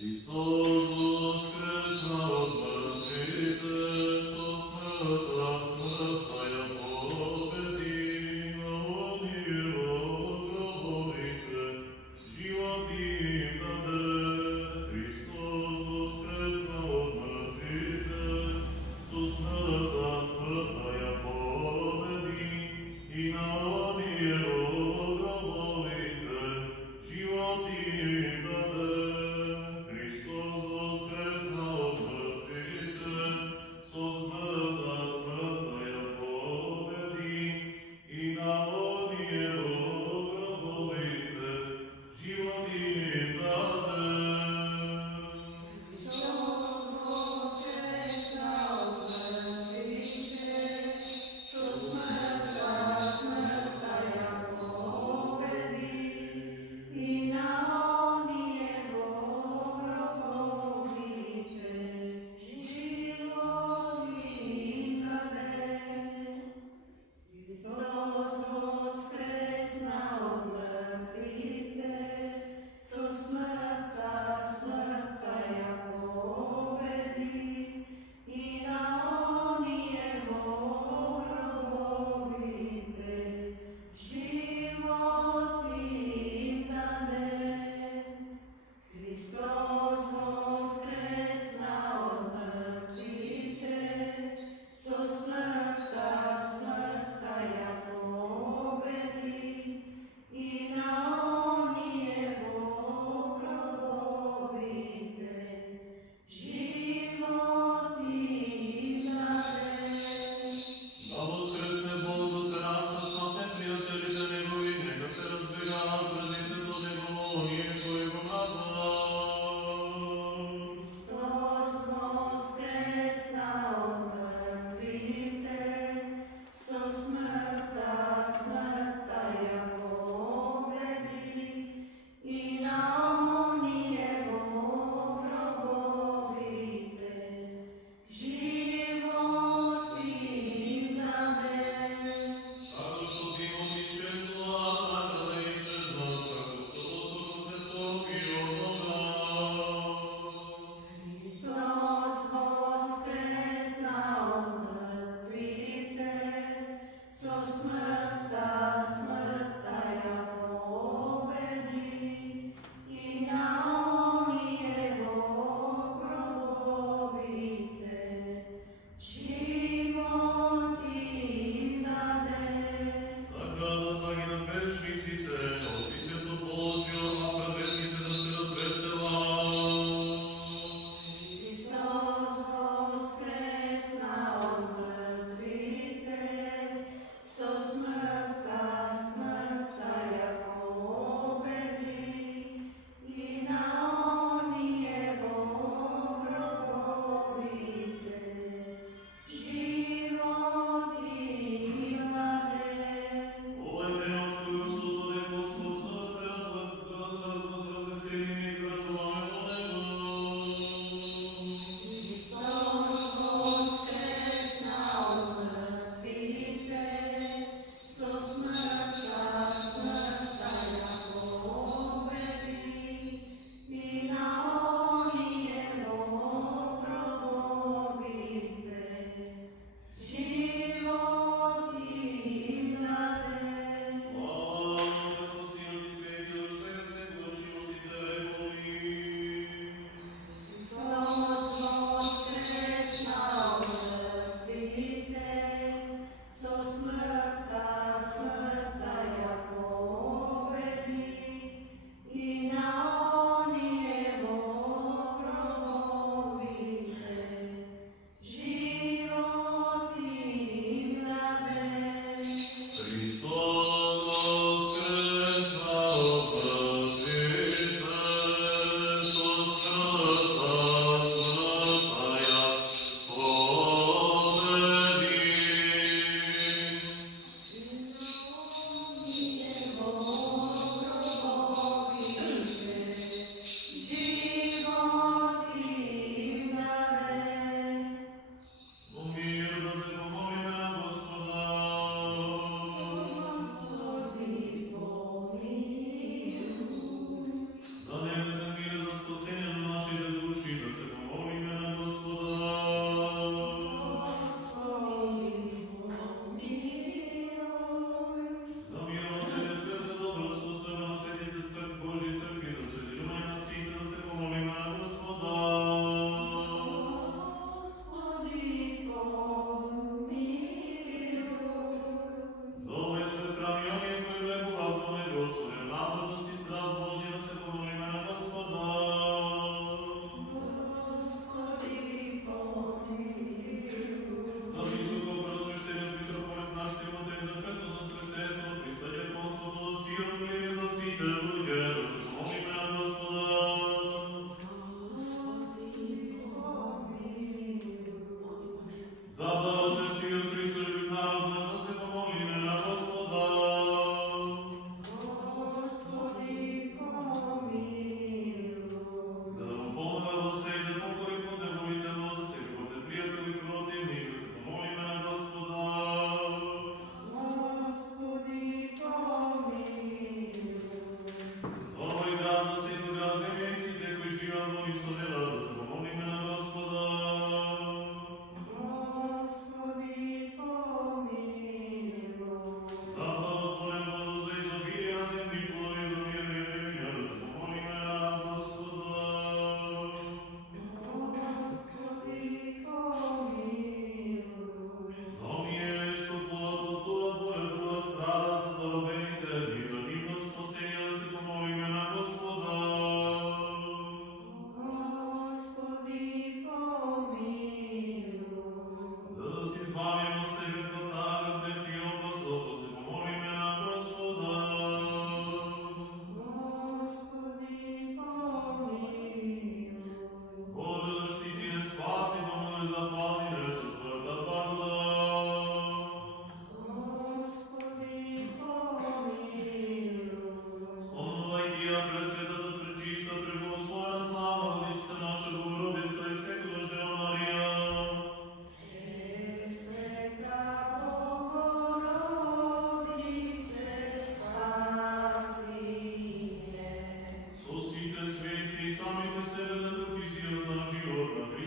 Hristos voskres od mrtvih, smrta, smrta ja pobedila, on je grobovite, život im dade. Hristos voskres od mrtvih, smrta, smrta ja pobedi, i na on je grobovite, život im dade. Hristos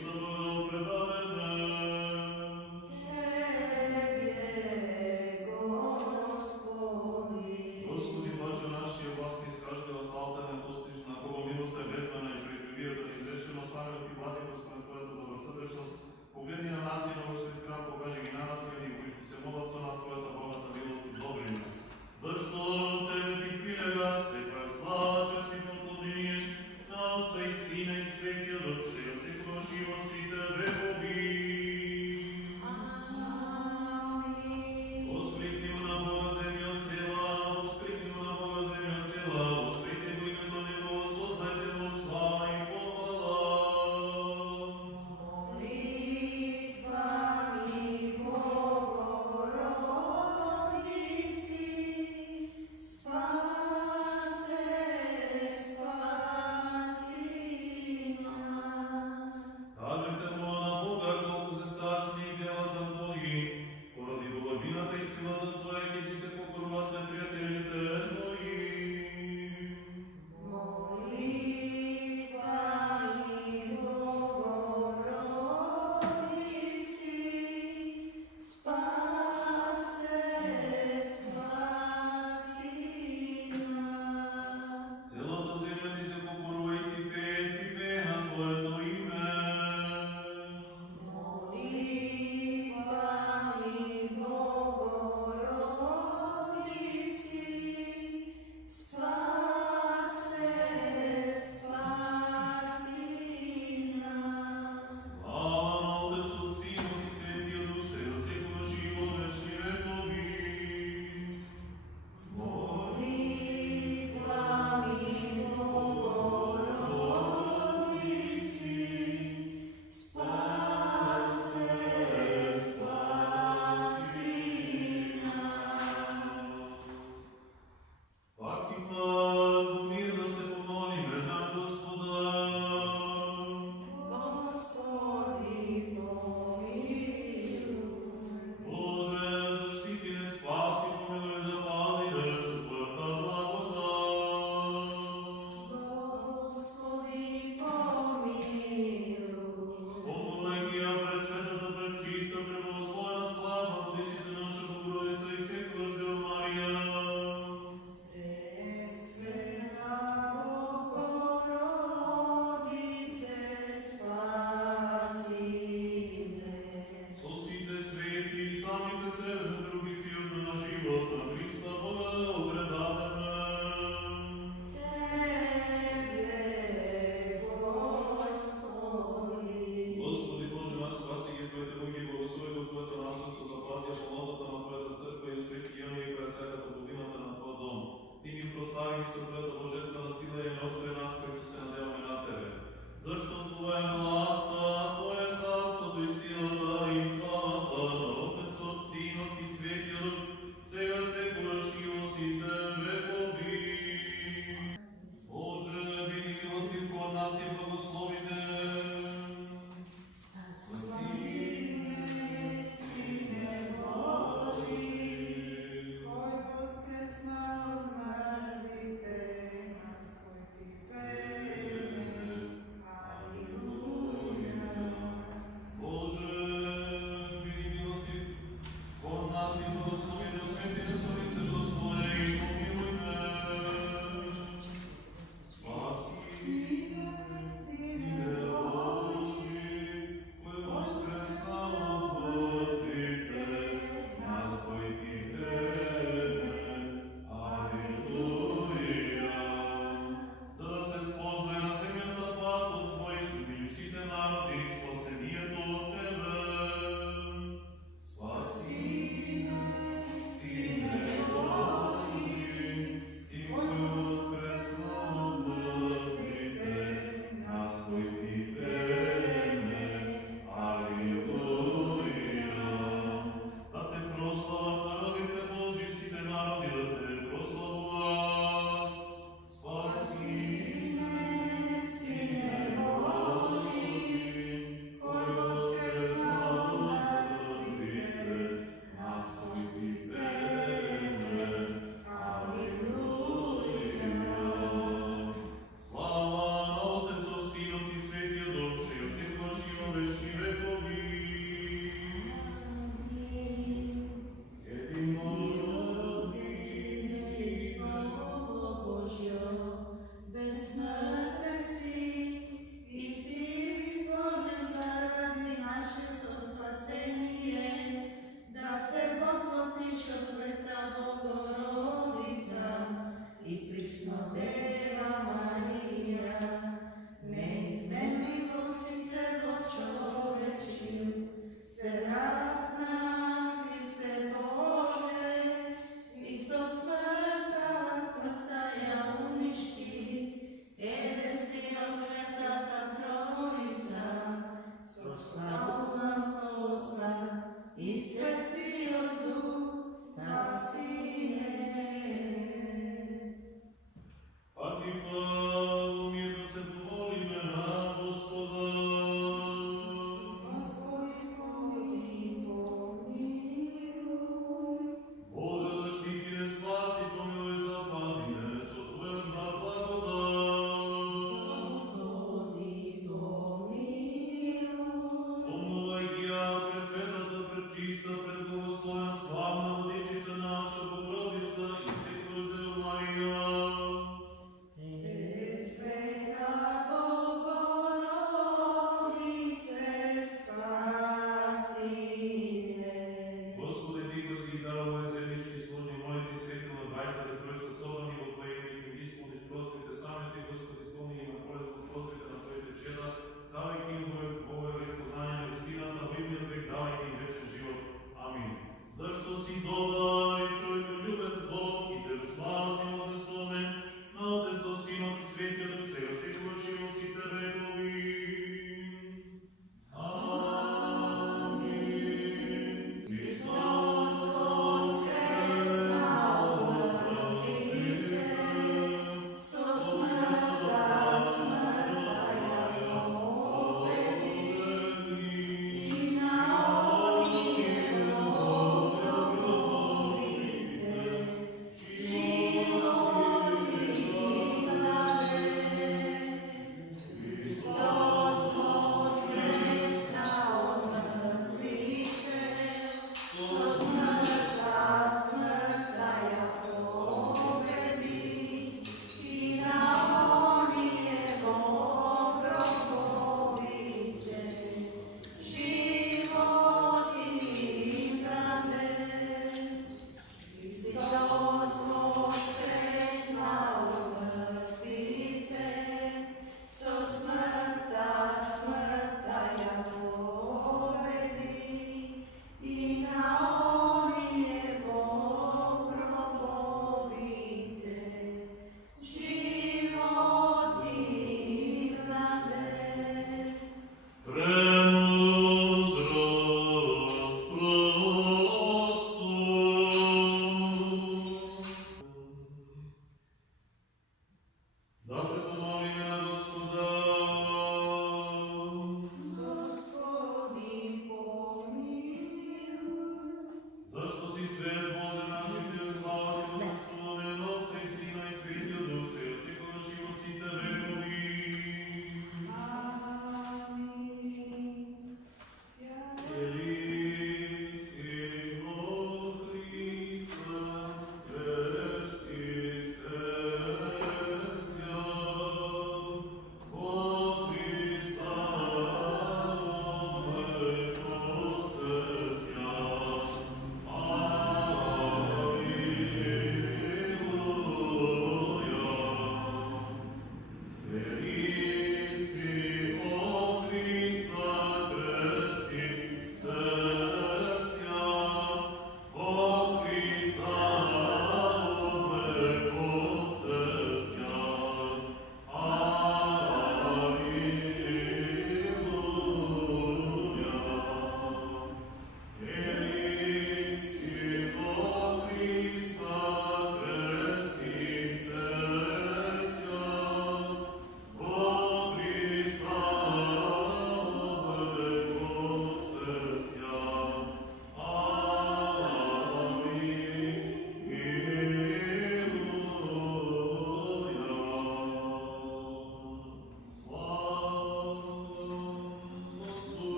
Слава предадене. Господи, Боже наші, власні скажете, слава Тебе, постиж, на кого милость Тебе бездана, що й любив, да изречено слава Ти, Влади, Господи, Твоята добросърдечност. Погледни на нас и на свет храм, покажи ги на нас, и които се молят со нас, Твоята Богата милост и добрина. Защо Тебе Ти приляга, всеква слава, чест и поклонение, на Отца и Сина и Светия Дух, сега се кроши во свите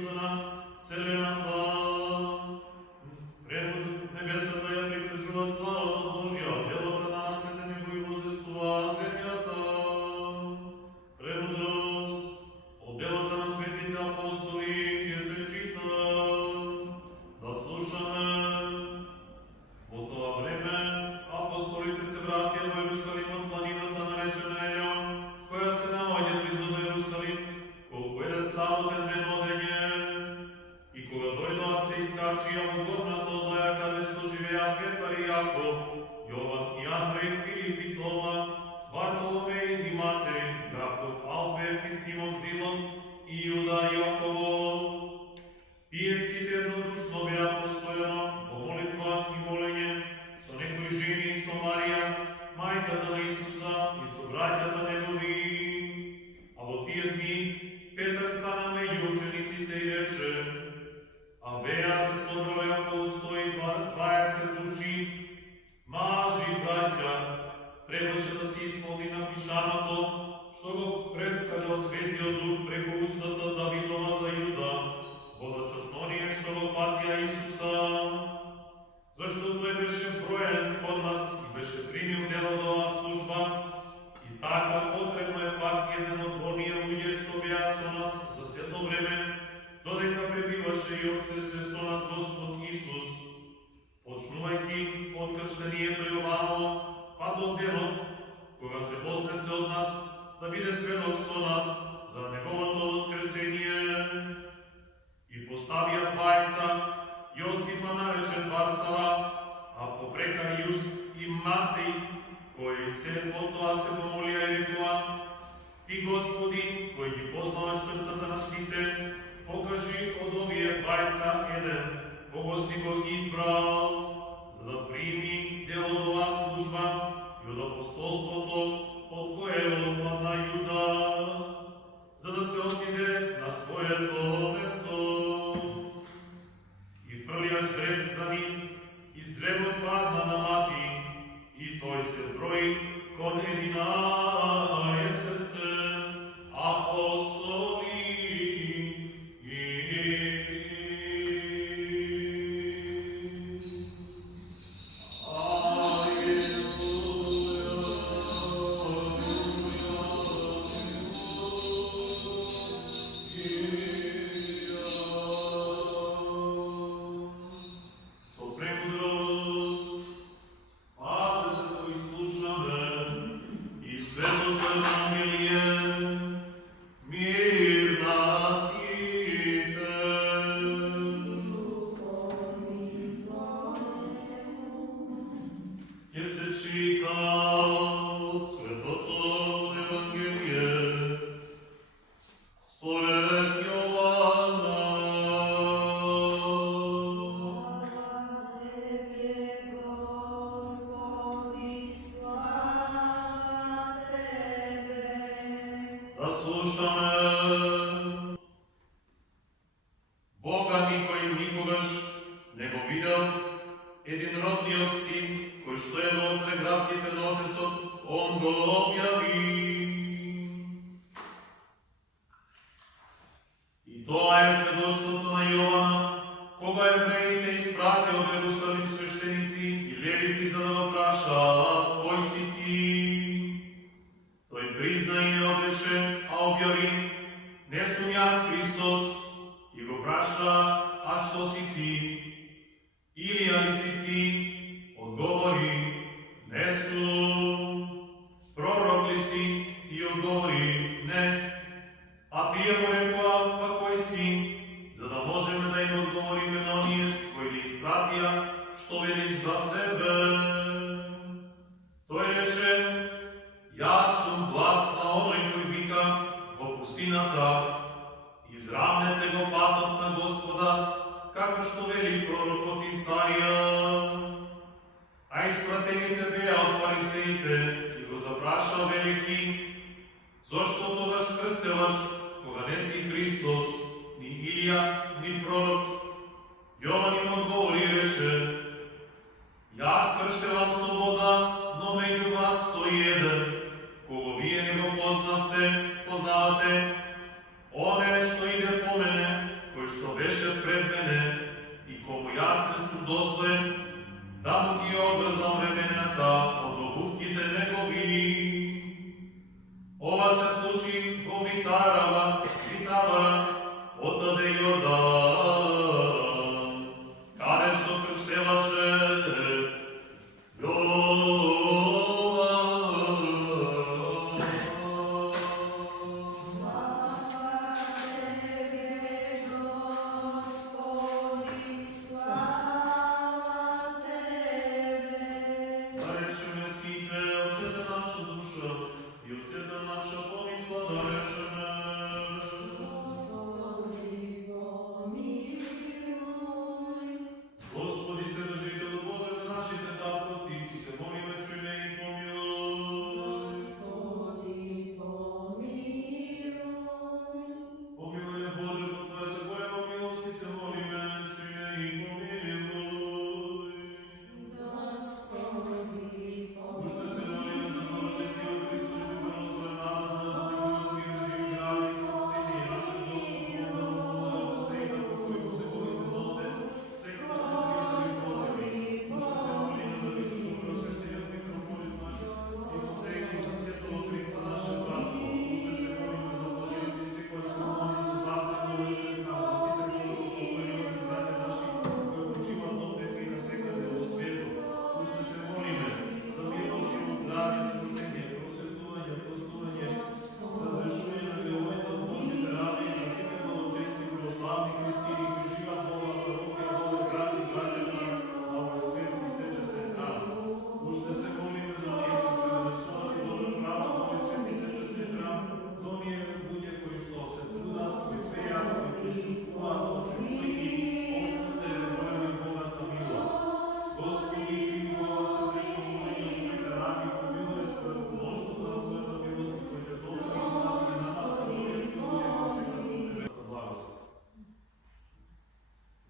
создана вселената. Пред небесата ја прикажува славата Божја, делата на нациите негови возвестува земјата. Премудрост од делата на светите апостоли ќе се чита. Да слушаме. Во тоа време апостолите се вратија во Ерусалим од планината наречена Елеон, која се наоѓа близо до Ерусалим, колку еден саботен ден одење. И кога дојдоа се искачија во горната одаја каде што живеа Петар и Јаков, Јован и Андреј, Филип и Тома, Вартоломеј и Матеј, Јаков, Алфеев и Симон Зилон и Јуда Јаково. Тие сите еднодушно беа постојано во молитва и молење со некои жени и со Марија, мајката на Исуса и со браќата негови. А во тие дни Петар стана меѓу учениците и рече: а беа се собрале околу 120 души, мажи и браќа, требаше да се исполни напишаното, што го предскажал Светиот Дух преку устата Давидова за Јуда, водачот на оние што го фатија Исуса. Зашто тој беше броен код нас и беше примил дел од оваа служба, и така потребно е пак еден од оние луѓе што беа со нас за седно време, додека пребиваше и опште се со нас Господ Исус, почнувајќи од крштението Јованово, па до денот, кога се вознесе од нас, да биде сведок со нас за неговото воскресение. И поставија двајца, Јосифа наречен Варсава, а попрека Јуст и Матеј, кои се потоа се помолија и рекоа: Ти, Господи, кој ги познаваш срцата на сите, покажи од овие двајца еден, кого си го избрал, за да прими дел од оваа служба и од апостолството, од кое отпадна Јуда, за да се отиде на своето место. И фрлијаш дреб за нив, и с дребот падна на Мати, и тој се брои кон 11 апостоли.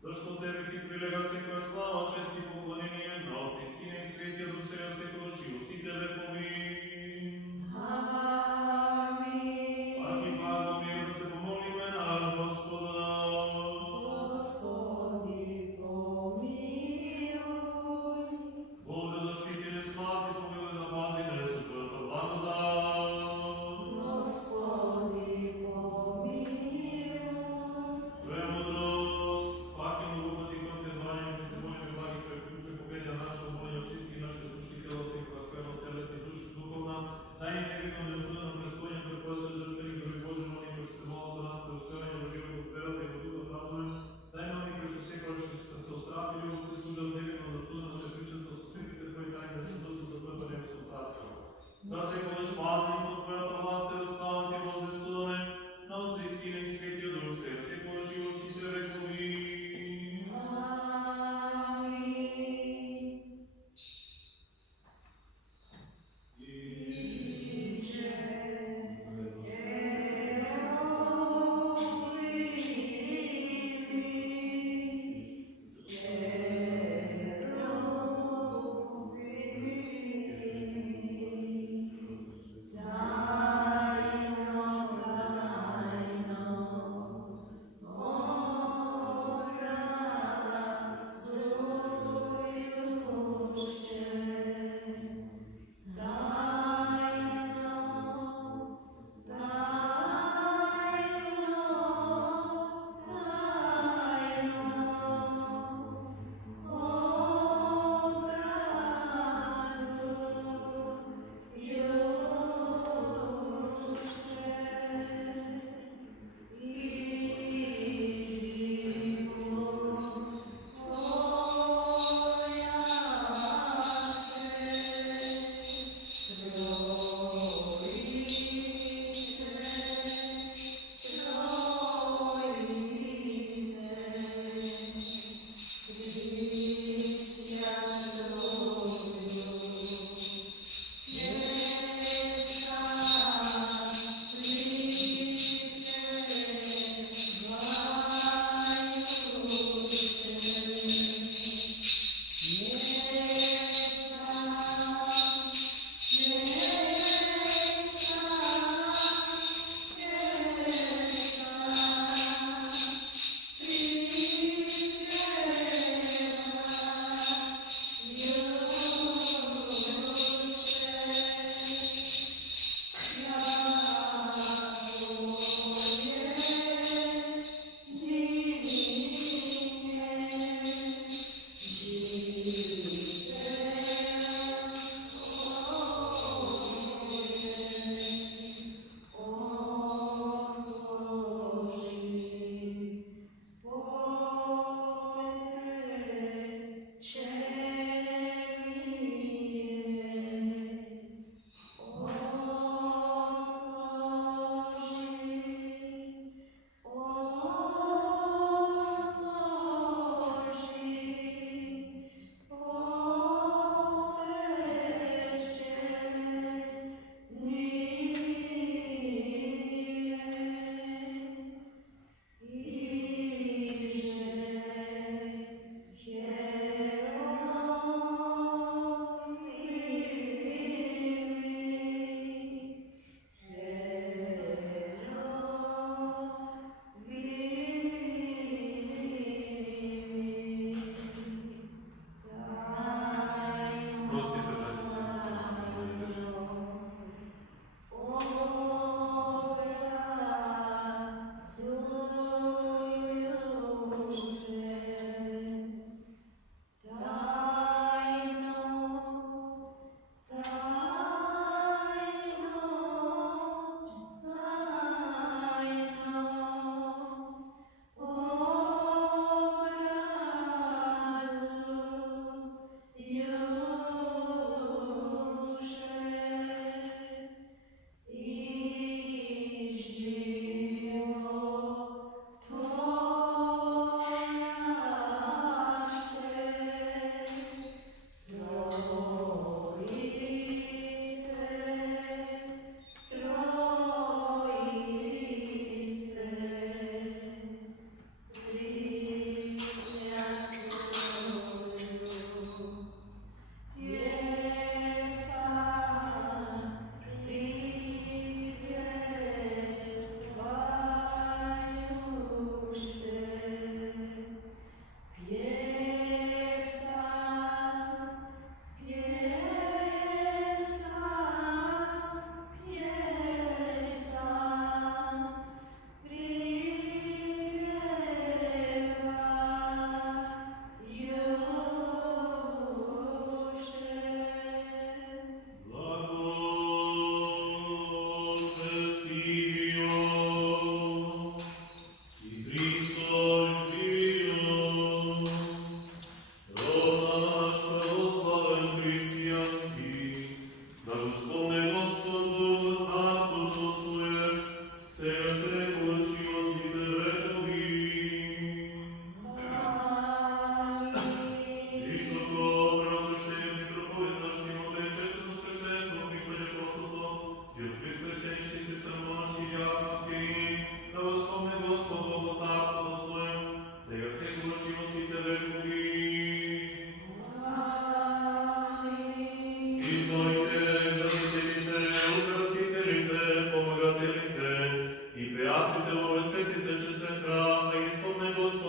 Zašto tebi ti prilega sekva slava, čest i poklonjenje, da Otci, Sine i Sveti, Duh Svega se kroši, usi tebe pomim. Amin. Pa ti blago mir da se pomolime na Gospoda.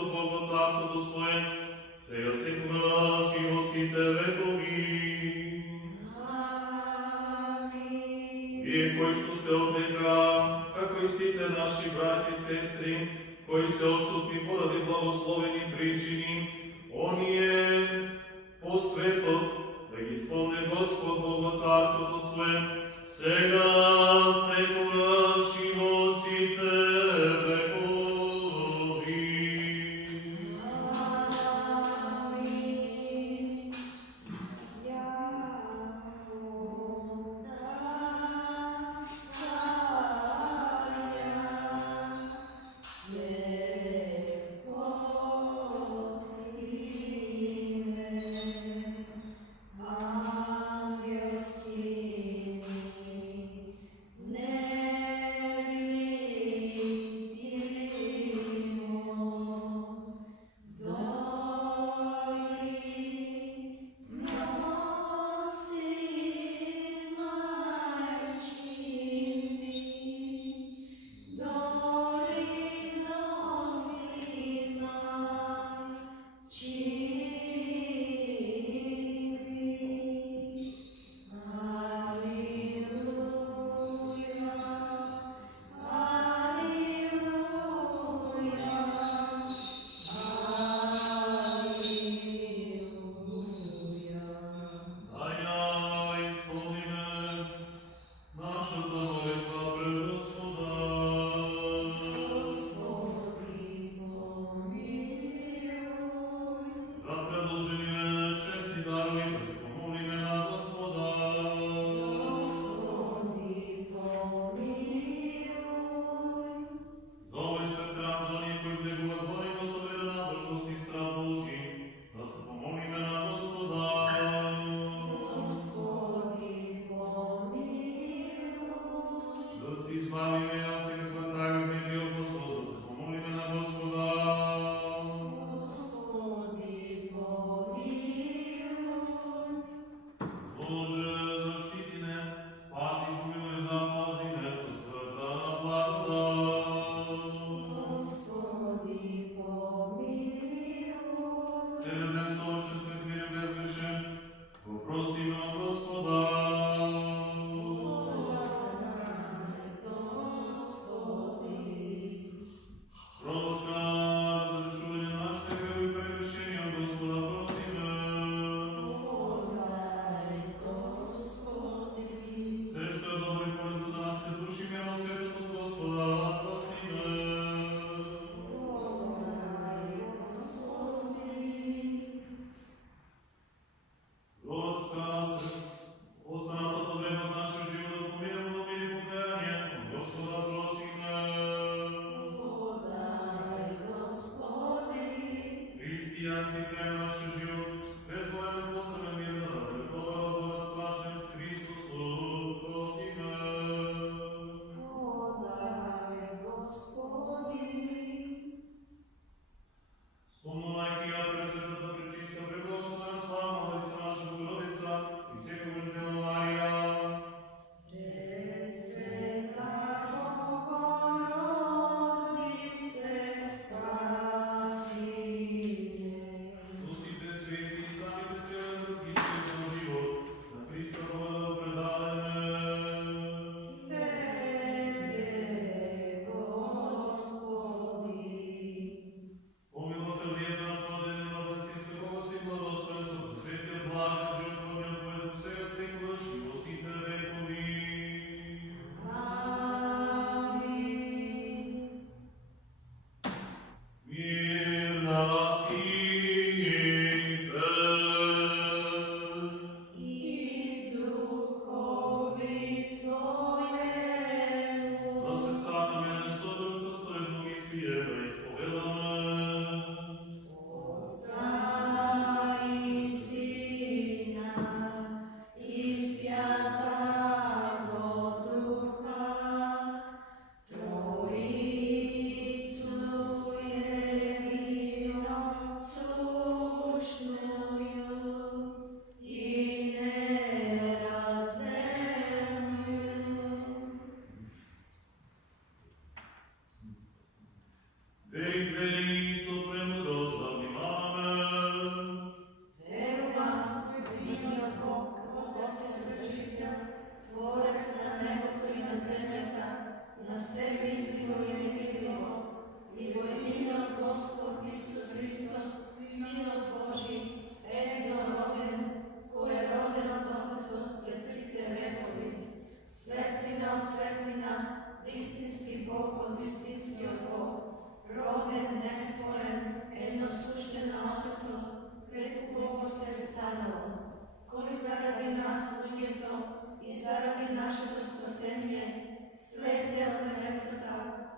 Gospod Бог во царството Своje, сега секундаш и во сите векови. Вие кои што сте овдека, како и сите наши браќи и сестри, кои се отсутни поради благословени причини, оние по светот, да ги спомне Господ Бог во царството Своje, сега секогаш и во сите векови.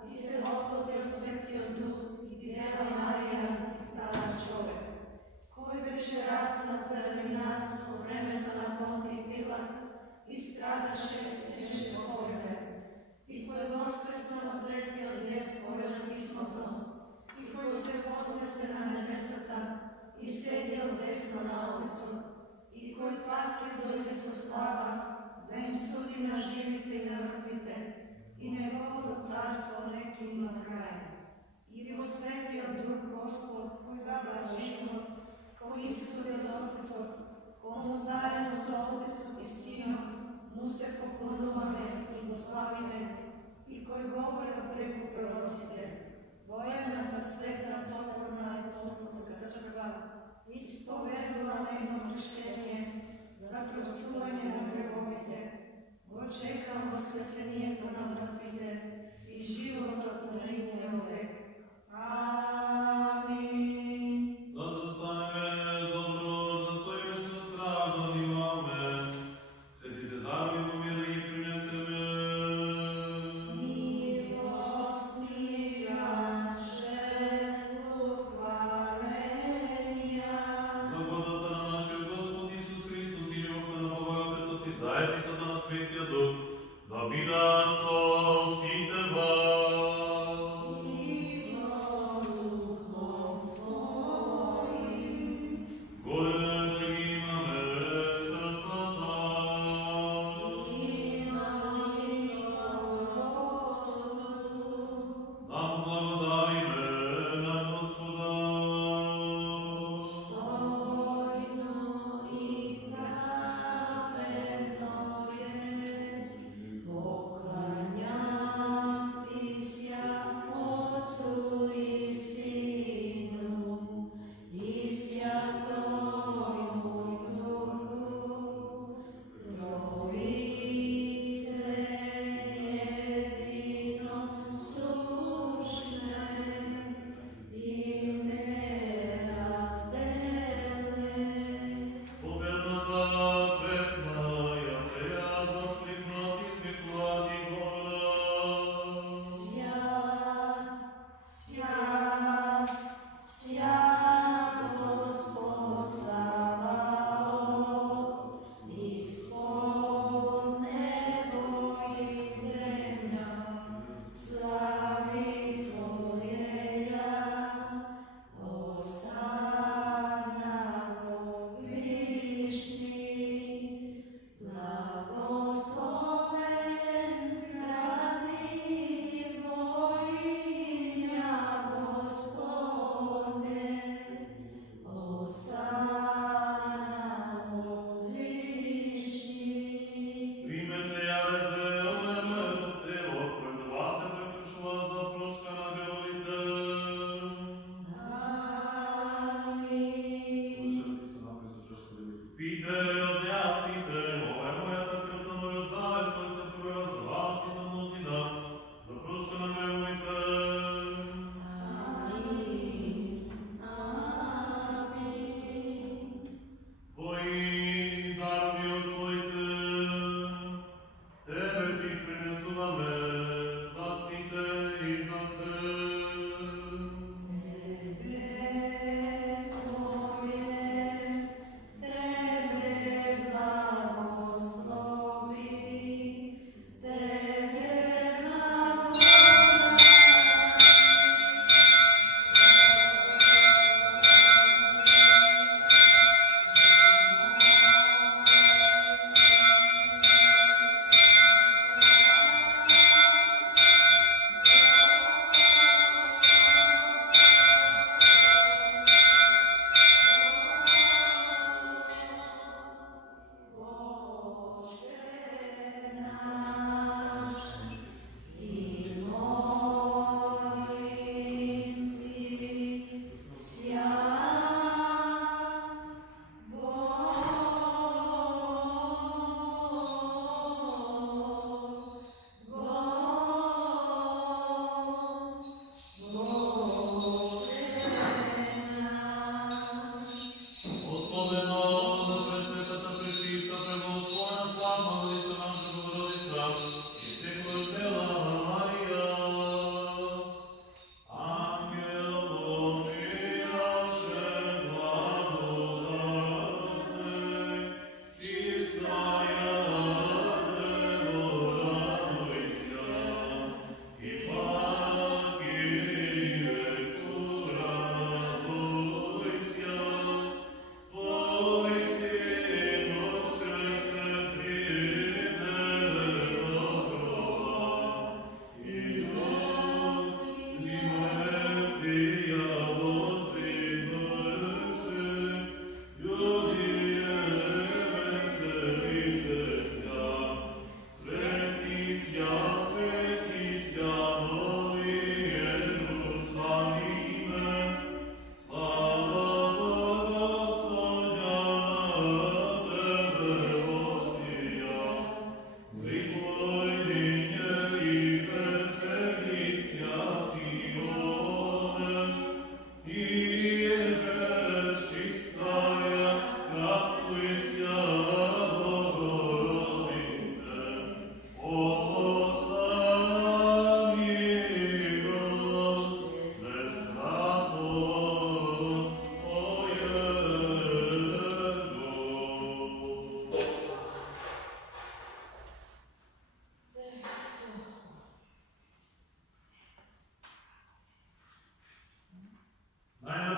i se oplodi od Svetio Duh i djela Marija si stala čovjek, koji beše raznat zaradi nas u vremenu na Ponti Pilat i stradaše i beše pogreban, i koji voskrsno odletio despojan pismotom, i koji se poznese na nebesata i sedjel desno na Otecu, i koji pati dojde so slava, da im sudi na živite i na mrtvite, i njegovo carstvo neki ima kraj. I posvetio Duh Gospod, koji dava život, koji iskljude od Otecog, komu zajedno sa Otecom i Sinom, mu se poklonuvame i zaslavime, i koji govore preko prorocite, Bojana sveta soborna i apostolska crkva, ispovedovana jedno krštenje, za prostuvanje na grobovite, očekamo skresenijeta na mrtvite i život od narijenje ove. Amin. Da zastaneme dobro, zastojime se stradali, amen. Svetite darovi pobjede i prineseme. Milost mira, žetvu hvalenja. Благодата на нашия Господ Исус Христос и любовта на Бога Отецът и заедницата на Светия Дух да бида со сите вас.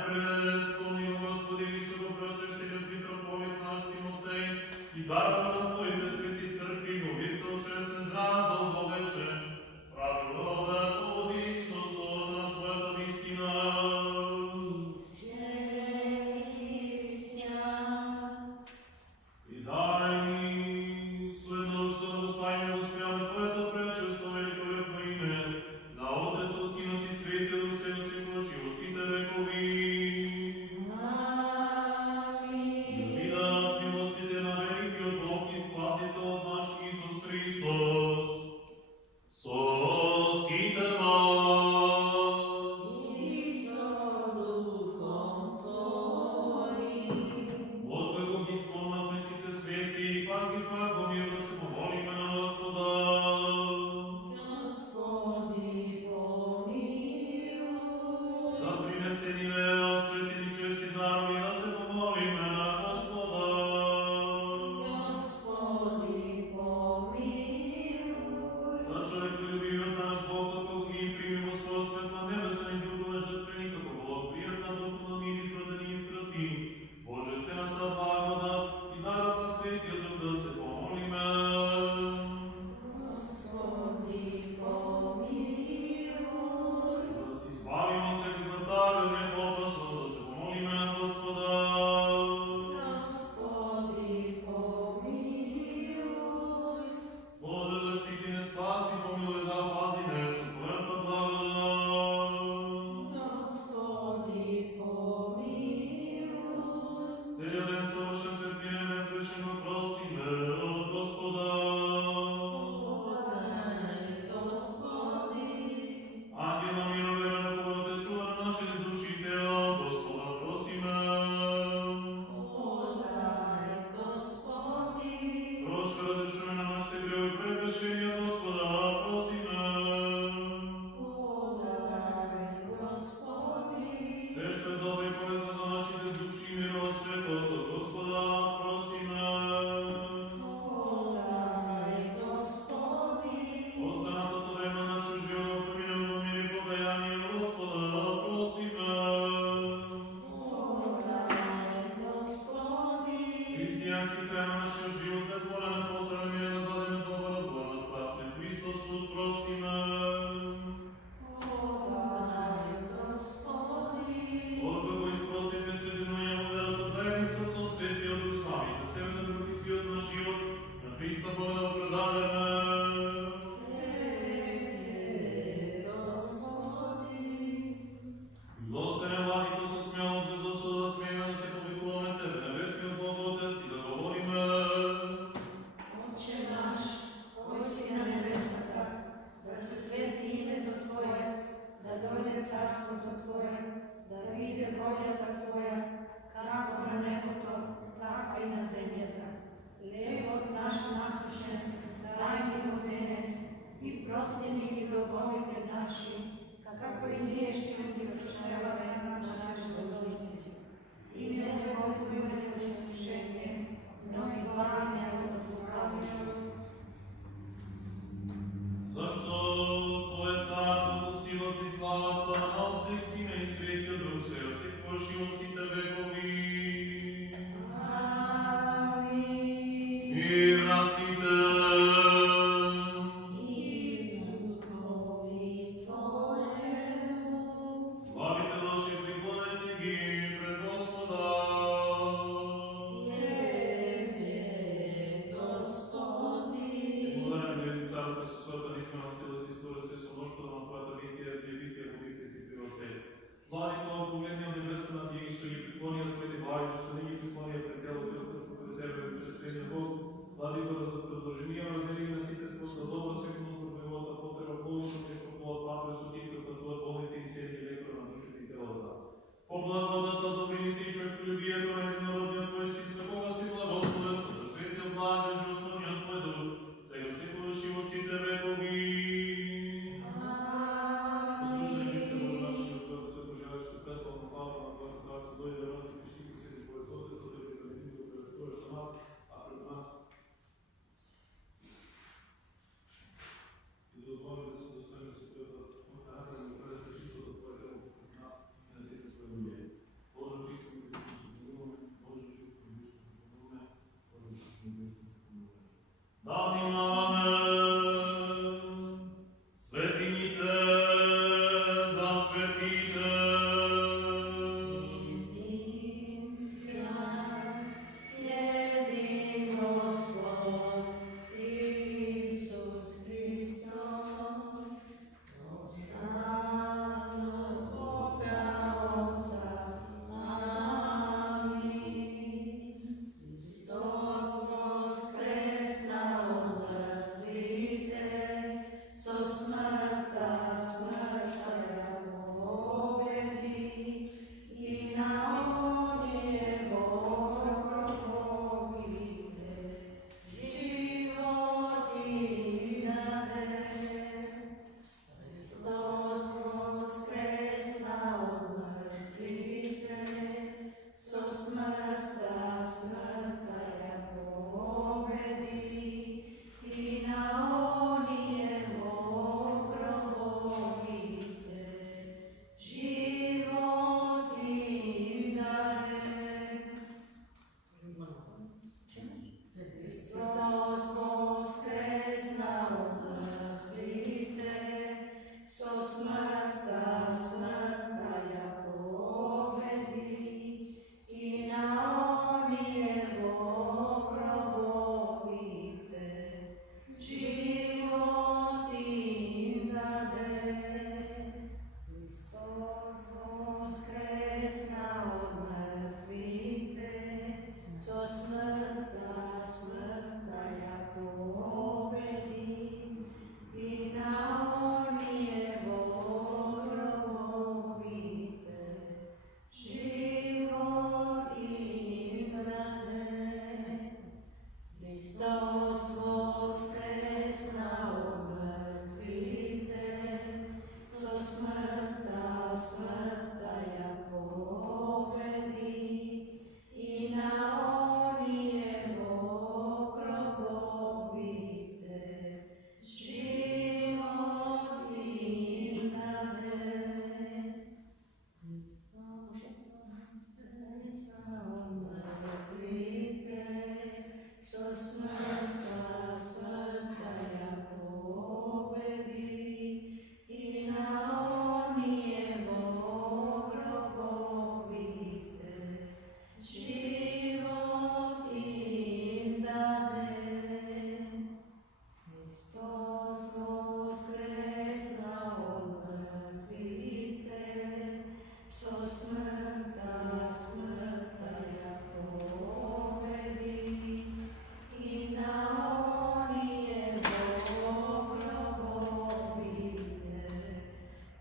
преспомни, Господи, високопросвещеният митрополит наш Тимотей, и дарва на Твоите свети църкви, говица честен здрав дълговечен, правилно да ръководи со словото на Твоята истина. И дай ни следно самостояние да спряме Твоето пречесто великолепно име, на Отецов, Синът и Светия Дух се осигурши во сите векови. Да видат милостите на великиот Бог и Спасител наш Исус Христос со сите вас. Откако ги спомнавме сите свети, пак и пак го мир да се помолиме на Господа. За принесените свети и чести дарови да се помолиме на Господа. За човеколюбивиот наш Бог, како ги прими во својот свет на небесен и духовен жртвеник, како благопријатна духовна мир изврдени и изпрати, божествената благодат и дарот на Светиот Дух да се помолиме. За да се избавиме од секоја тагана и опасност, да се помолиме на Господа. Боже, защити не, спаси, помилуй, запази не со Твојата благодат. Целиот ден совршен светлине безгрешен просиме од Господа. Ангелом мироверен ръководител чува на нашите души и тела, Господа просиме. Прошка разрешуме на нашите грехове и прегрешения, Господа просиме. Се што е добро и полезно за нашите души и мир во светото, Господа просиме. Останатото време на нашиот живот поминемо во мир и покаяние, Господа просиме. Христијански крај на нашиот живот, безволен посреден да дадеме добар одговор на страшен Христос суд, просиме. Откако изпросиме соединување во верата заедница со Светиот Дух, самите себе на други сиот на живот, на Христа Бога да предадеме. Достойен владико со смелост без осуда да смееме да те повикуваме Тебе, небесниот Бог Отец, и да говориме. Отче наш, кој си на небесата, да се свети името Твое, да дојде царството Твое, да биде волјата Твоја, како на небото, така и на земјата. Хлебот наш насушен, дај ни го денес, и прости ни ги долговите наши, како и ние што ги прощаваме на нашите должници. И не не води ме во искушение, но избави ме од лукавиот. Зашто Твое царството, силата и славата на Отца и Сина и Светиот Дух се осекваш во сите векови. Амин. Мир на сите. Славите души, приклонете ги пред Господа. Благодарен гледи царот и својата лична сила си стори се со множеството на Твојата битија и битија во битија си превосе. Владико, погледни од небеса на тие што ги приклонија своите глави, што не ги приклонија пред телото и пред Тебе, пред Бог. Владико, да продолжимија разделија на сите споста добро секојно според неговата потреба, повично нешто пола патре со тие кои на болните и седни лекар на душите и телата. По благодата, добрините и човеколюбието на единородниот Твој Син, за кога си благословен со пресветиот благ и животворниот Твој Дух, сега се површи во сите векови. Послушај ми сте, Боже наши, од Твоето свето желешто преслав на слава на Твоето царство, дојде да роди Христи, кои седиш во Отец, за да ги предадим да престроиш со нас, а пред нас и дозволи да се достојни со Твојата награда, да пресечи со Твоето тело пред нас и на сите Твои луѓе. so smrta, smrtaja pobedi i na onijevo grobovite život im dade. Hristos voskresna od mrtvih, so smrta, smrtaja pobedi i na onijevo grobovite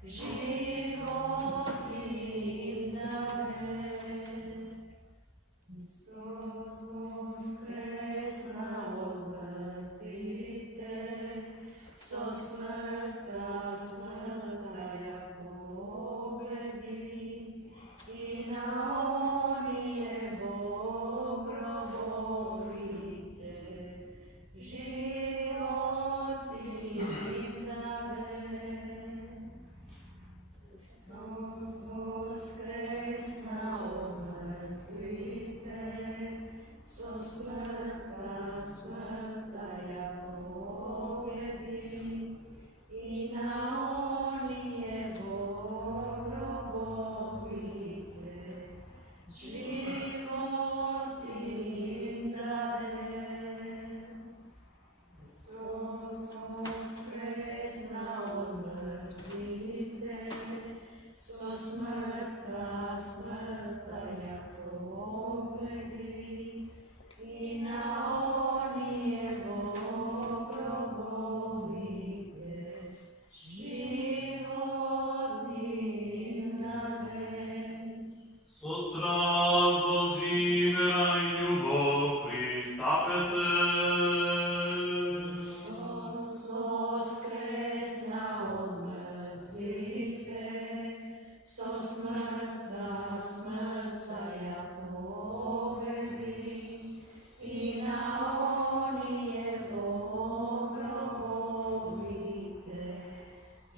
život im dade. Hristos voskresna od mrtvih, so smrta, smrtaja pobedi i na onijevo grobovite život im dade. Hristos voskresna od mrtvih, so smrta, smrtaja pobedi i na onijevo grobovite život im dade. Hristos voskresna od mrtvih, so smrta, smrtaja pobedi i na onijevo grobovite život im dade. Со страх Божий, вера и любовь Христа Петер. Hristos voskresna od mrtvih, so smrta, smrtaja pobedi i na onijevo grobovite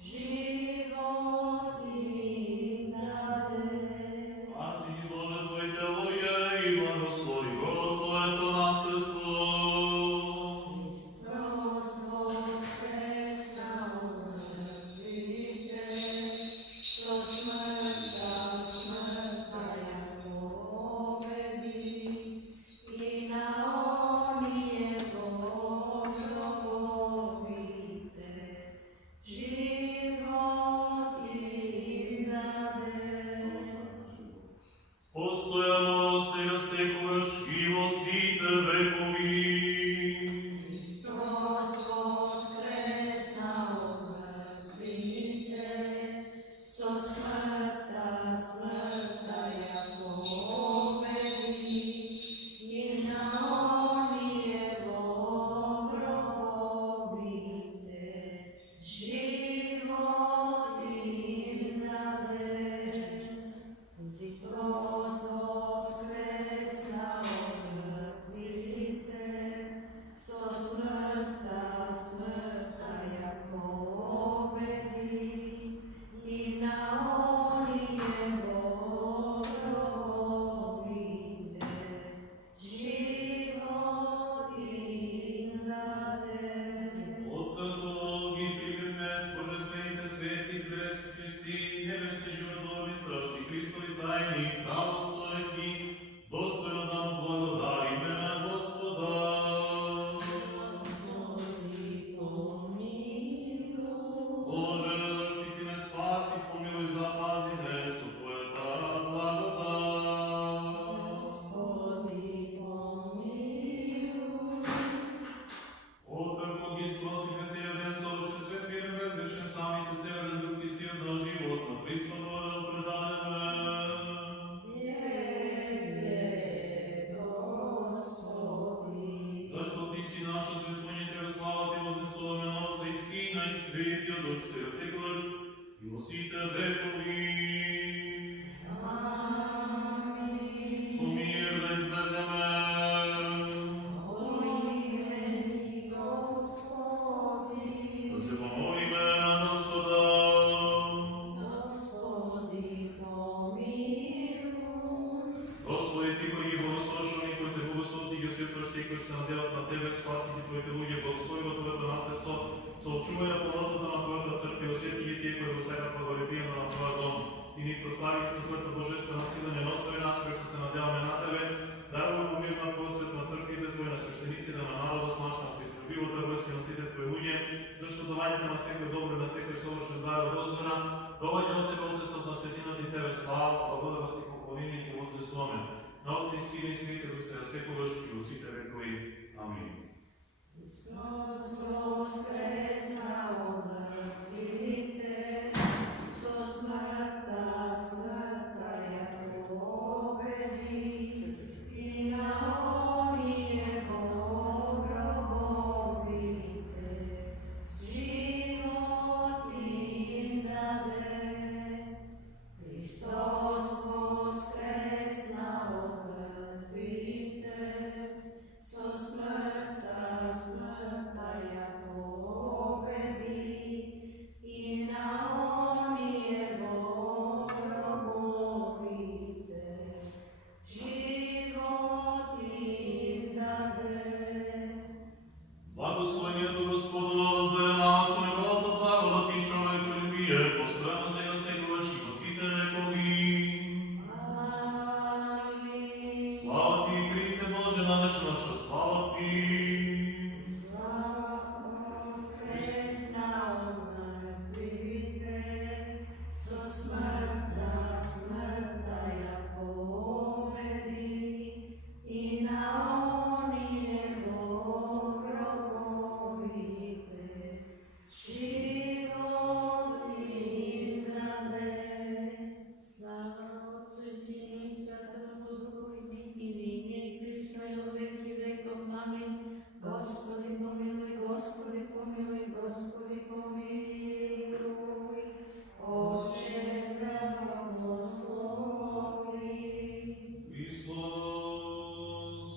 život im dade. Спаси, Боже, Твое тело и благослови го Твоето наследство. Hristos voskresna od mrtvih, so smrta, smrtaja pobedi i na onijevo grobovite život im dade. Постоянно сега секогаш и во сите векови. Hristos voskresna od mrtvih, so smrta, smrtaja pobedi i na onijevo grobovite život im dade. Hristos voskresna od mrtvih, so smrta, smrtaja pobedi i na onijevo grobovite život im dade. Откако ги примевме с божествените свети, крести, чести, небесни, животворни, страшни, Христови тайни, православни, достойно да му благодариме на Господа. Господи, помилуй. Боже, защити ме, спаси, помилуй, запази ме со Твоята благодат. Господи, помилуй. Откако ги спросихме целия ден со душа свет, мирен, безгрешен, самите себе любки си одна животна, Христа Твоя предадеме. Тебе верствуващи, които се надеват на Тебе, спаси ги Твоите луѓе, благослови го Твоето наследство, соочувај полнотата на Твоята црква и осети ги тие кои досега благолепијано на Твоя дом. И ни прослави ги со Твоята божествена сила, не остави нас, кои што се надеваме на Тебе, дарувай помир на Твоя свет на црквите Твои, на свештениците, на народот наш, на Христолюбивата войска, на сите Твои луѓе, зашто давањето на секој добро и на секој совршен дар од озгора, доаѓа од Тебе, Отецот на светината и Тебе слава, благодарност и поклонение и возвестуваме. На Отца и Сина и Свете Дух сега секогаш и во сите векови. Амин. Христос воскресна од мртвите, со смртта ја победи, и на оние во гробовите живот им даде. Христос воскресна од мртвите, со смртта ја победи, и на оние во гробовите живот им даде. Благословението Господу да е нас, неговата благодат и човеколюбие, постоянно сега секогаш и во сите векови. Амин. Слава Ти, Христе Боже, надеж наша, слава Ти. Воскресна од мртвите, со смртта ја победи, и на оние во гробовите живот им даде. Слава Отцу и Сину и Святому Духу, и нине и присно и во веки веков. Амин. Господи помилуй, Господи помилуй, Господи помилуй. Отче благослови. Христос,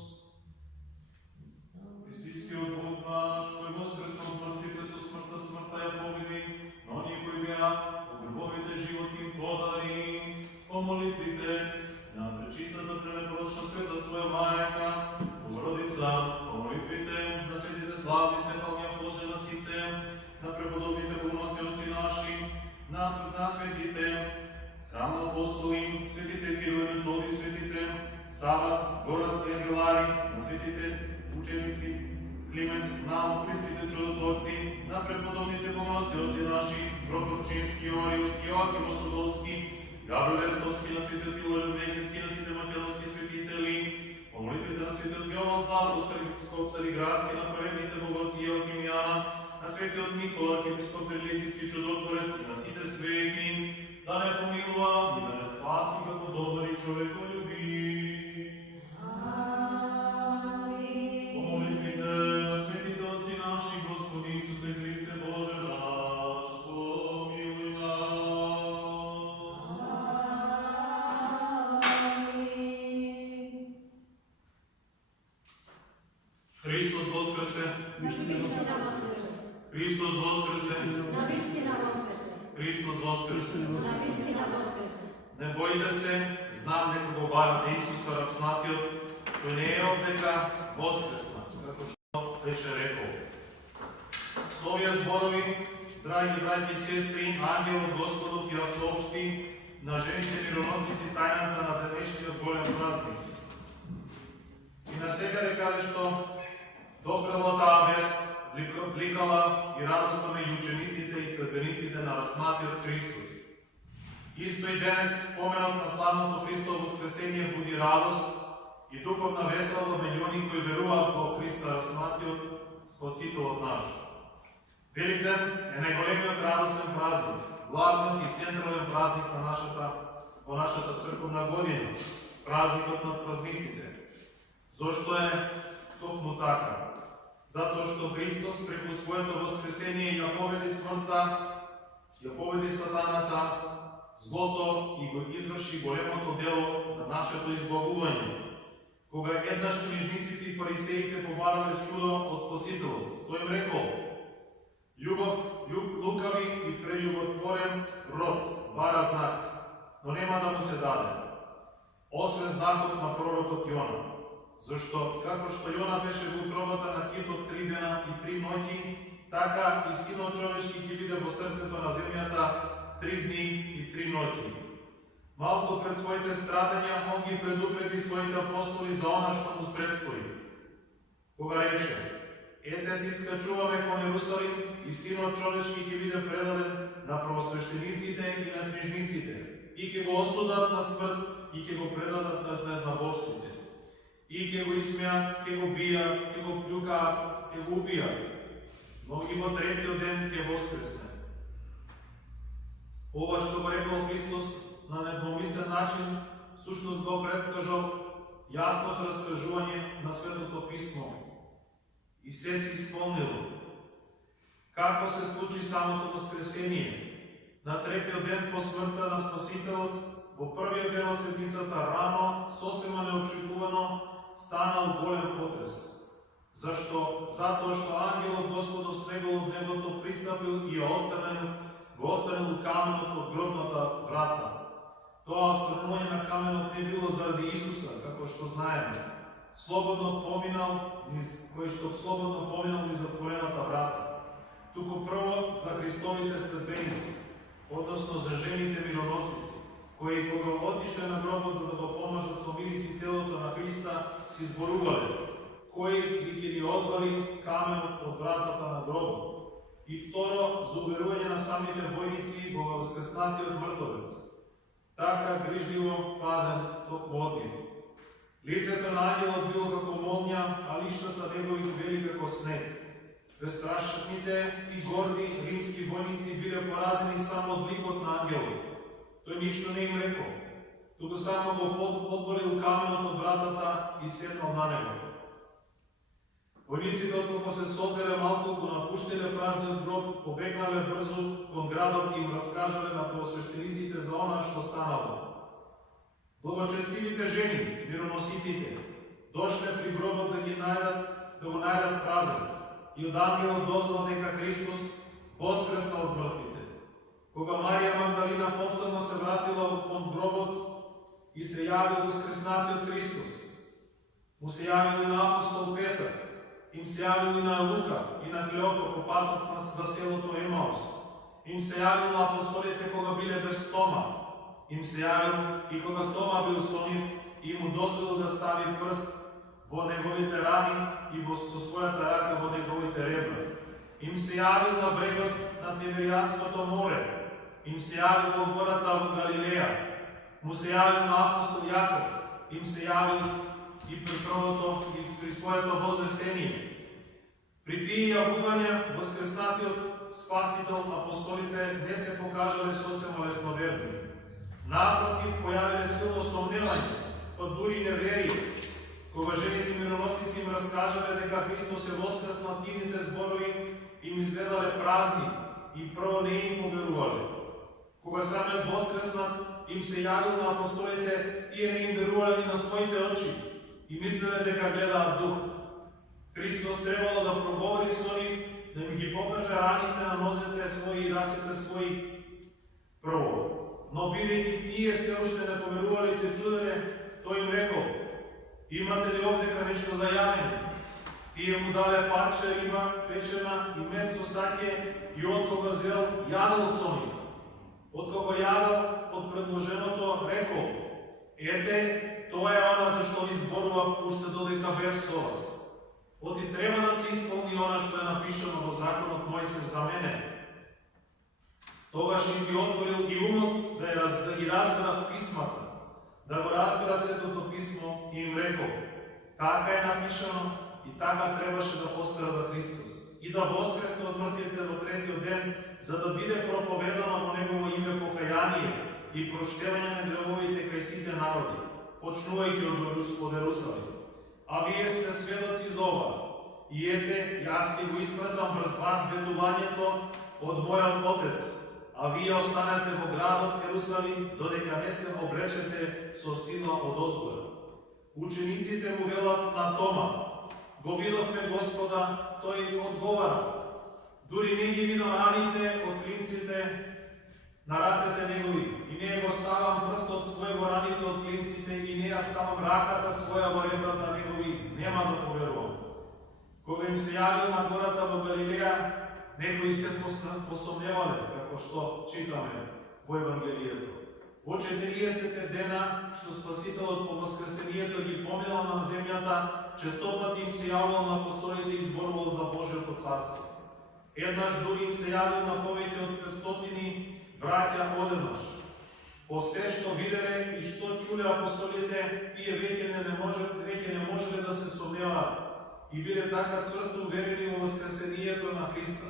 истинскиот Бог наш, кој воскресна од мртвите со смртта ја победи, на оние кои беа во гробовите живот им подари, по молитвите на пречистата пренепорочна света своја мајка, Богородица, по молитвите на светите славни светални апостoli на сите, на преподобните богоnosни отци наши, на светите храмни апостоли, светите Кирил и Методий, светите Савас, Горас и Ангелари, на светите ученици Климент, на мудриците чудотворци, на преподобните богоnosни отци наши, Прокопчински, Ориовски, Йоаким Осудовски, Гаврил Лестовски, на светите Иларион Вегински, на сите македонски светители, по молитвите на светиот Јован Златоуст, архиепископ Цариградски, на праведните богоци Јоаким и Јана, на светиот Никола, архиепископ Религијски чудотворец, и на сите свети, да не помилува и да не спаси како добар и човеколюбив. Амин. По молитвите на светите отци наши, Господи Исусе Христе Боже наш, помилуј нас. Амин. Христос воскресе! Навистина воскресе. Христос воскресе! Навистина воскресе. Христос воскресе! Навистина воскресе. Не бојте се, знам дека го барате Исуса рапснатиот, кој не е дека воскресна, како што беше рекол. Со овие зборови, драги браќи и сестри, ангелот Господов ја соопшти на жените мироносници тајната на денешниот голем празник. И насекаде каде што допрела таа вест, бликала и радоста меѓу учениците и следбениците на распнатиот Христос. Исто и денес споменот на славното Христово воскресение буди радост и духовна весела меѓу оние кои веруваат во Христа распнатиот Спасителот наш. Великден е најголемиот радостен празник, главниот и централен празник на во нашата црковна година, празникот на празниците. Зошто е токму така? Затоа што Христос преку своето воскресение ја победи смртта, ја победи сатаната, злото и го изврши големото дело на нашето избавување. Кога еднаш книжниците и фарисеите побарале чудо од Спасителот, тој им рекол: лукави и прељуботворен род бара знак, но нема да му се даде, освен знакот на пророкот Јона. Зашто, како што Јона беше во утробата на китот 3 дена и 3 ноќи, така и Синот човечки ќе биде во срцето на земјата 3 дни и 3 ноќи. Малку пред своите страдања, он ги предупреди своите апостоли за она што му предстои. Кога рече: ете се искачуваме кон Јерусалим и Синот човечки ќе биде предаден на првосвештениците и на книжниците, и ќе го осудат на смрт и ќе го предадат на незнабожците. И ќе го исмеат, ќе го бијат, ќе го плюкаат, ќе го убијат, но и во третиот ден ќе воскресне. Ова што го рекол Христос на недвомислен начин, всушност го предскажал јасното раскажување на Светото Писмо. И се исполнило. Како се случи самото воскресение? На третиот ден по смртта на Спасителот, во првиот ден од седмицата рано, сосема неочекувано, станал голем потрес. Зашто? Затоа што ангелот Господов слегол од небото, пристапил и го останил каменот од гробната врата. Тоа отстранување на каменот не било заради Исуса, како што знаеме. Кој слободно поминал низ затворената врата. Туку прво за Христовите следбеници, односно за жените мироносници, кои кога отишле на гробот за да го помажат со мириси телото на Христа, си зборувале, кој би ќе ги одвали каменот од вратата на гробот. И второ, за уверување на самите војници во воскреснатиот мртовец. Така грижливо пазен токму од нив. Лицето на ангелот било како молња, а личната негови бели како снег. Престрашните и горди римски војници биле поразени само од ликот на ангелот. Тој ништо не им рекол, туку само го подволил каменот од вратата и седнал на него. Војниците, откако се созеле малку, го напуштиле празниот гроб, побегнале брзо кон градот и им раскажале на првосвештениците за она што станало. Благочестивите жени, мироносиците, дошле при гробот да го најдат празен, и од ангелот дознал дека Христос воскреснал од мртвите. Кога Марија Магдалина повторно се вратила кон гробот и се јавил воскреснатиот Христос, му се јавил и на апостол Петар, им се јавил и на Лука и на Клеопа по патот за селото Емаус, им се јавил на апостолите кога биле без Тома, им се јавил и кога Тома бил со нив и му дозволил да стави прст во неговите рани и со својата рака во неговите ребра. Им се јавил на брегот на Тиверијанското море, им се јавил во гората во Галилеја, му се јавил на апостол Јаков, им се јавил и при своето вознесение. При тие јавувања воскреснатиот Спасител апостолите не се покажале сосема лесноверни. Напротив, појавиле силно сомневање, па дури неверие. Кога жените мироносници им раскажале дека Христос е воскреснал, нивните зборови им изгледале празни и прво не им поверувале. Кога самиот воскреснат им се јавил на апостолите, тие не им верувале ни на своите очи и мислеле дека гледаат дух. Христос требало да проговори со нив, да им ги покаже раните на нозете своји и раците своји прво. Но бидејќи тие се уште не поверувале и се чуделе, тој им рекол: имате ли овдека нешто за јадење? Тие му дале парче риба печена и мед со саќе и откога зел јадел со нив. Откога јадел од предложеното рекол: ете, тоа е она за што ви зборував уште додека бев со вас. Оти треба да се исполни она што е напишано во законот Мојсев за мене. Тогаш им ги отворил и умот да ги разберат писмата, да го разберат Светото Писмо и им рекол: така е напишано и така требаше да пострада Христос и да воскресне од мртвите во третиот ден, за да биде проповедано во негово име покаяние и проштевање на гревовите кај сите народи, почнувајќи од Ерусалим. А вие сте сведоци за ова. И ете, јас ќе го испратам врз вас ведувањето од мојот Отец, а вие останете во градот Ерусалим, додека не се обречете со сила од озгора. Учениците му велат на Тома: го видовме Господа, тој одговара: дури не ги видам раните од клинците на рацете негови, и не го ставам прстот свој во раните од клинците, и не ја ставам раката своја во ребрата негови, нема да поверувам. Кога им се јавил на гората во Галилеја, некои се посомневале, како што читаме во Евангелието. Во 40 дена, што Спасителот по воскресението ги поминал на земјата, честопат им се јавил на апостолите и зборувал за Божјото царство. Еднаш дури им се јавил на повеќе од 500 браќа одеднаш. По се што виделе и што чуле апостолите, тие веќе не можеле да се сомневаат и биле така цврсто уверени во воскресението на Христа,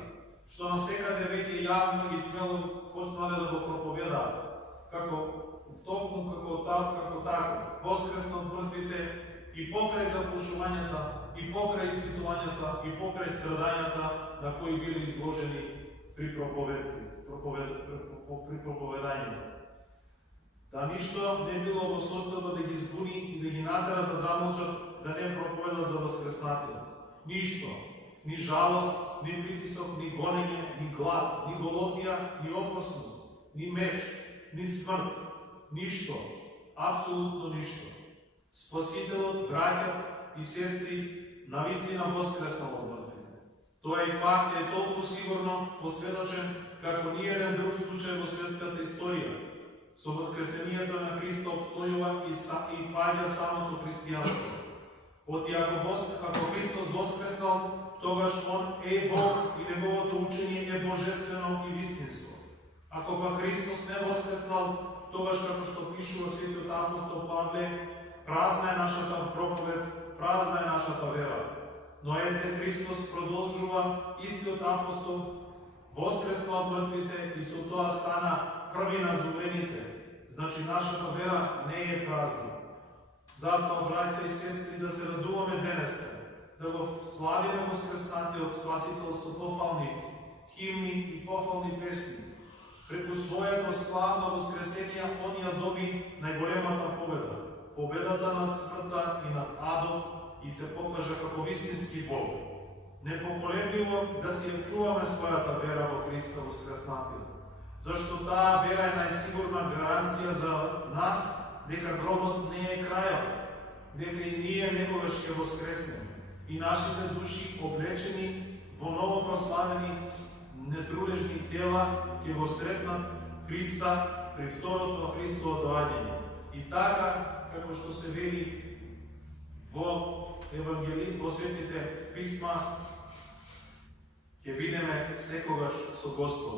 што насекаде веќе јавно и смело почнале да го проповедаат, како таков, воскресно од мртвите, и покрај запушувањата, и покрај испитувањата, и покрај страдањата на кои били изложени при проповедањето. Да ништо не било во состојба да ги збуни и да ги натера да замолчат, да не проповедат за воскреснатиот. Ништо, ни жалост, ни притисок, ни гонење, ни глад, ни голотија, ни опасност, ни меч, ни смрт, ништо, апсолутно ништо. Спасителот, браќа и сестри, навистина воскреснал од мртвите. Тоа и факт е толку сигурно посведочен како ниеден друг случај во светската историја. Со воскресението на Христа обстојува и паѓа самото христијанство. Оти ако Христос воскреснал, тогаш Он е Бог и Неговото учење е божествено и вистинско. Ако па Христос не воскреснал, тогаш како што пишува светиот апостол Павле, празна е нашата проповед, празна е нашата вера. Но ете Христос продолжува, истиот апостол, воскресна од мртвите и со тоа стана први на зубрените. Значи нашата вера не е празна. Затоа, браќа и сестри, да се радуваме денеска, да го славиме воскреснатиот Спасител со пофални химни и пофални песни. Преку своето славно воскресение Он ја доби најголемата победа. Победата над смртта и над адом и се покажа како вистински Бог. Непоколебливо да си ја чуваме својата вера во Христа воскреснатиот. Зашто таа вера е најсигурна гаранција за нас дека гробот не е крајот, дека и ние некогаш ќе воскреснеме и нашите души облечени во ново прославени нетрулежни тела ќе го сретнат Христа при второто Христово доаѓање. И така, како што се вели во Евангелието, во светите писма, ќе бидеме секогаш со Господа.